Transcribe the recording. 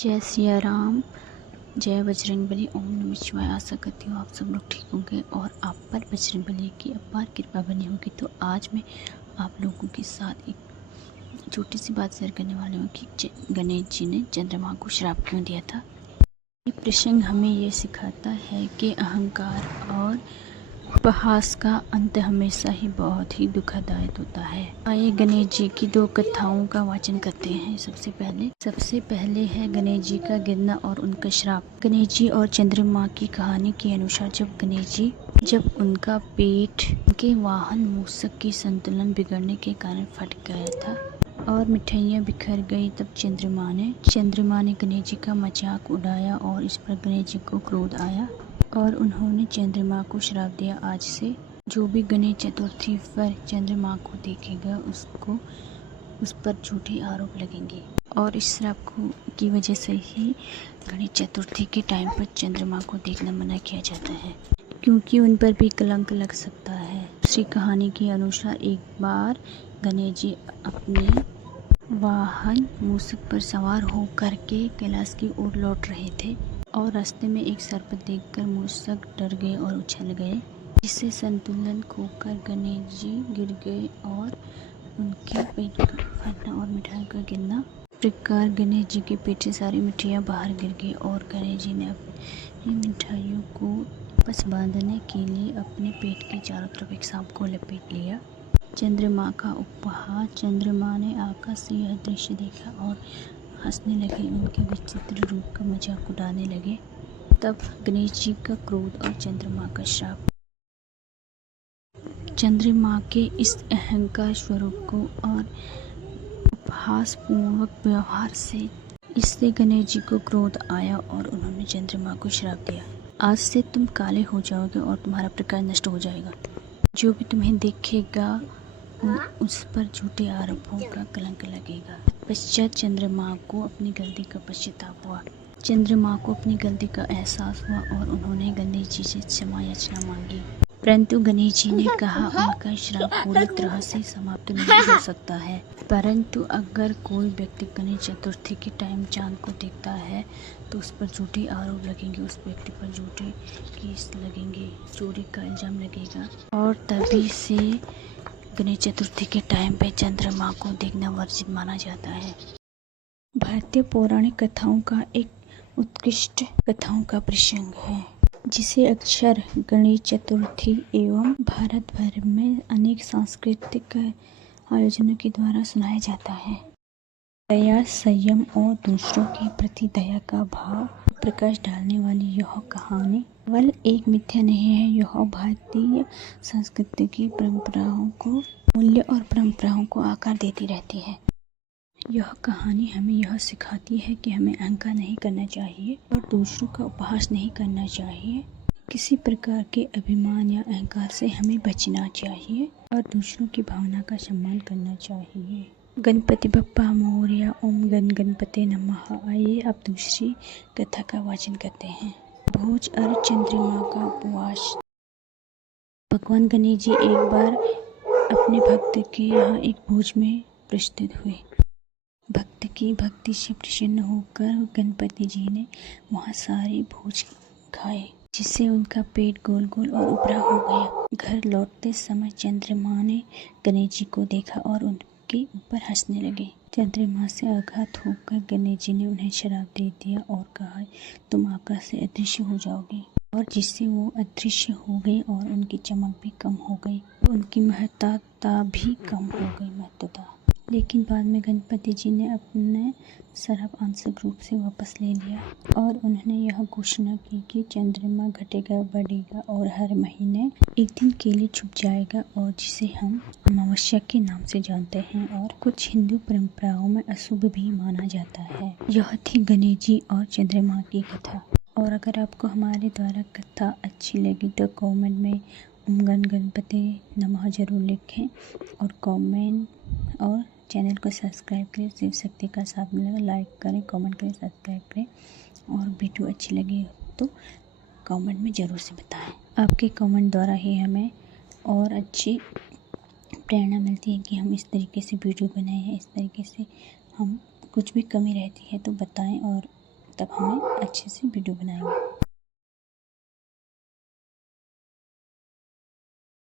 जय सिया राम, जय बजरंगबली। ओम नमः शिवाय। आशा करती हूँ आप सब लोग ठीक होंगे और आप पर बजरंगबली की अपार कृपा बनी होगी। तो आज मैं आप लोगों के साथ एक छोटी सी बात शेयर करने वाली हूँ कि गणेश जी ने चंद्रमा को श्राप क्यों दिया था। ये प्रसंग हमें ये सिखाता है कि अहंकार और उपहास का अंत हमेशा ही बहुत ही दुखदायक होता है। आइए गणेश जी की दो कथाओं का वाचन करते हैं। सबसे पहले है गणेश जी का गिरना और उनका श्राप। गणेश जी और चंद्रमा की कहानी के अनुसार जब उनका पेट के वाहन मूषक की संतुलन बिगड़ने के कारण फट गया था और मिठाइयाँ बिखर गई, तब चंद्रमा ने गणेश जी का मजाक उड़ाया और इस पर गणेश जी को क्रोध आया और उन्होंने चंद्रमा को श्राप दिया। आज से जो भी गणेश चतुर्थी पर चंद्रमा को देखेगा उस पर झूठे आरोप लगेंगे और इस श्राप की वजह से ही गणेश चतुर्थी के टाइम पर चंद्रमा को देखना मना किया जाता है, क्योंकि उन पर भी कलंक लग सकता है। दूसरी कहानी के अनुसार एक बार गणेश जी अपने वाहन मूषक पर सवार होकर के कैलाश की ओर लौट रहे थे और रास्ते में एक सर्प देखकर मूषक डर गए और उछल गए, जिससे संतुलन खोकर गणेश जी गिर गए और उनके पेट का फटना और मिठाई का गिरना प्रकार गणेश जी के पेट से सारी मिठाइयाँ बाहर गिर गई और गणेश जी ने अपनी मिठाइयों को वापस बांधने के लिए अपने पेट के चारों तरफ एक सांप को लपेट लिया। चंद्रमा का उपहास। चंद्रमा ने आकाश से यह दृश्य देखा और हंसने लगे, उनके विचित्र रूप का मजाक उड़ाने लगे। तब गणेश जी का क्रोध और चंद्रमा का श्राप। चंद्रमा के इस अहंकार स्वरूप को और उपहास पूर्वक व्यवहार से इससे गणेश जी को क्रोध आया और उन्होंने चंद्रमा को श्राप दिया। आज से तुम काले हो जाओगे और तुम्हारा प्रकाश नष्ट हो जाएगा। जो भी तुम्हें देखेगा उस पर झूठे आरोपों का कलंक लगेगा। पश्चात चंद्रमा को अपनी गलती का पश्चाताप हुआ। चंद्रमा को अपनी गलती का एहसास हुआ और उन्होंने गणेश जी से क्षमा याचना मांगी, परंतु गणेश जी ने कहा उनका श्राप पूरी तरह से समाप्त नहीं हो सकता है, परंतु अगर कोई व्यक्ति गणेश चतुर्थी के टाइम चांद को देखता है तो उस पर झूठे आरोप लगेंगे, उस व्यक्ति पर झूठे केस लगेंगे, चोरी का इल्जाम लगेगा और तभी से गणेश चतुर्थी के टाइम पे चंद्रमा को देखना वर्जित माना जाता है। भारतीय पौराणिक कथाओं का एक उत्कृष्ट कथाओं का प्रसंग है, जिसे अक्सर गणेश चतुर्थी एवं भारत भर में अनेक सांस्कृतिक आयोजनों के द्वारा सुनाया जाता है। दया, संयम और दूसरों के प्रति दया का भाव प्रकाश डालने वाली यह कहानी केवल एक मिथ्या नहीं है, यह भारतीय संस्कृति की परंपराओं को मूल्य और परंपराओं को आकार देती रहती है। यह कहानी हमें यह सिखाती है कि हमें अहंकार नहीं करना चाहिए और दूसरों का उपहास नहीं करना चाहिए। किसी प्रकार के अभिमान या अहंकार से हमें बचना चाहिए और दूसरों की भावना का सम्मान करना चाहिए। गणपति बप्पा मोरया। ओम गण गणपते नमः। आइए अब दूसरी कथा का वाचन करते हैं। भोज और चंद्रमा का उपवास। भगवान गणेश जी एक बार अपने भक्त के यहाँ एक भोज में प्रस्तुत हुए। भक्त की भक्ति से प्रसन्न होकर गणपति जी ने वहाँ सारे भोज खाए, जिससे उनका पेट गोल गोल और उभरा हो गया। घर लौटते समय चंद्रमा ने गणेश जी को देखा और उनके ऊपर हंसने लगे। चंद्रमा से आघात होकर गणेश जी ने उन्हें श्राप दे दिया और कहा तुम आकाश से अदृश्य हो जाओगे, और जिससे वो अदृश्य हो गए और उनकी चमक भी कम हो गई, उनकी महत्ता भी कम हो गई महत्ता। लेकिन बाद में गणपति जी ने अपने श्राप आंशिक रूप से वापस ले लिया और उन्होंने यह घोषणा की कि चंद्रमा घटेगा बढ़ेगा और हर महीने एक दिन के लिए छुप जाएगा, और जिसे हम अमावस्या के नाम से जानते हैं और कुछ हिंदू परंपराओं में अशुभ भी माना जाता है। यह थी गणेश जी और चंद्रमा की कथा। और अगर आपको हमारे द्वारा कथा अच्छी लगी तो कमेंट में ओम गण गणपते नमः जरूर लिखें और कमेंट और चैनल को सब्सक्राइब करें। शिव शक्ति का साथ मिलेगा, लाइक करें, कमेंट करें, सब्सक्राइब करें और वीडियो अच्छी लगी तो कमेंट में ज़रूर से बताएं। आपके कमेंट द्वारा ही हमें और अच्छी प्रेरणा मिलती है कि हम इस तरीके से वीडियो बनाएं हैं, इस तरीके से हम कुछ भी कमी रहती है तो बताएं और तब हमें अच्छे से वीडियो बनाएंगे।